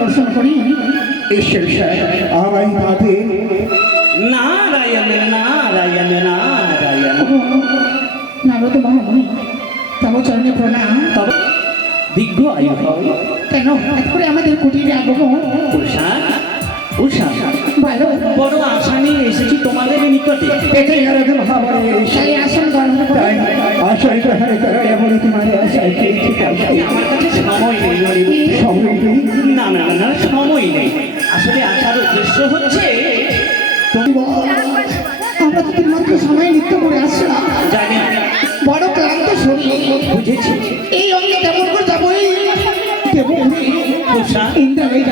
দর্শন করি ঈশ্বর আমায় তাতে নারায়ণ নারায়ণ নারায়ণ। নারদ মহামুনি তব চরণে প্রণাম। তব দীর্ঘ আয়ু হও। কেন এত করে আমাদের কুটিরে আগমন? উষা উষা ভালো বড় আশা নিয়ে এসেছি তোমাদের নিকটে। পেটে গেলে মহাবলী সেই আসন গ্রহণ করে আসন গ্রহণ করে এমন তোমার আশায় ঠিক আছে। আমার কাছে সময় নেই হরিবু। সময় নেই? না না না সময় নেই। আসলে আসার উদ্দেশ্য হচ্ছে আমরা তো মাত্র সময় নৃত্য করে আসলাম, জানি বড় ক্লান্ত শরীর, বুঝেছি। এই অঙ্গে কেমন করে যাবো? এই দেবো উষা ইন্দ্র